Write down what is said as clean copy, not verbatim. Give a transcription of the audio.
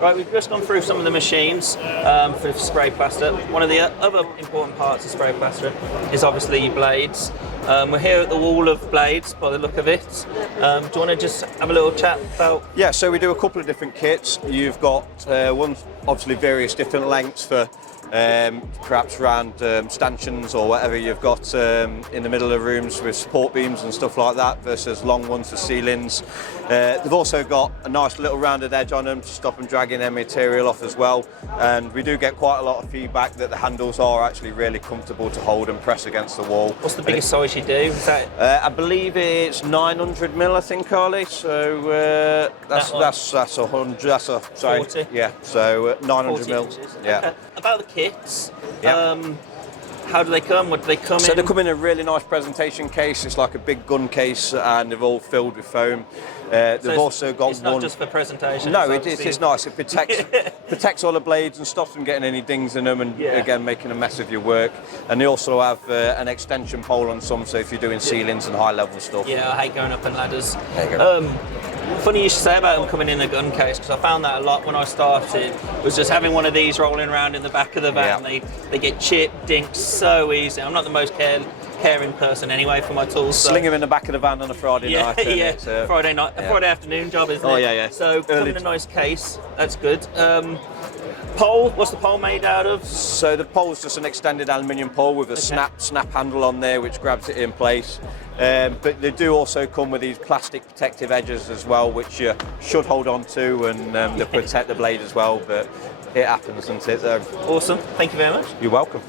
Right, we've just gone through some of the machines for spray plaster. One of the other important parts of spray plaster is obviously your blades. We're here at the wall of blades by the look of it. Do you want to just have a little chat about? Yeah, so we do a couple of different kits. You've got ones obviously various different lengths for perhaps around stanchions or whatever you've got in the middle of rooms with support beams and stuff like that versus long ones for ceilings. They've also got a nice little rounded edge on them to stop them dragging their material off as well, and we do get quite a lot of feedback that the handles are actually really comfortable to hold and press against the wall. What's the biggest size you do? Is that? I believe it's 900 mil, I think, Carly. So that's 100. That's a sorry. 40. Yeah. So 900 mil. Inches. Yeah. Okay. About the kits. Yeah. How do they come? What do they come in? So they come in a really nice presentation case. It's like a big gun case, and they're all filled with foam. They've also got it's one. not just for presentation. No, it is nice. It protects all the blades and stops from getting any dings in them, and again making a mess of your work. And they also have an extension pole on some, so if you're doing ceilings and high level stuff. Yeah, I hate going up in ladders. There you go. Funny you should say about them coming in a gun case, because I found that a lot when I started, was just having one of these rolling around in the back of the van. Yeah. They get chipped, dinked so easy. I'm not the most caring person anyway for my tools. So. Sling them in the back of the van on a Friday night. Yeah, Friday night, Friday afternoon job, isn't it? Oh yeah. So come in a nice case, that's good. Pole, what's the pole made out of? So the pole's just an extended aluminium pole with a snap handle on there which grabs it in place. But they do also come with these plastic protective edges as well, which you should hold on to, and they protect the blade as well, but it happens, doesn't it? Awesome, thank you very much. You're welcome.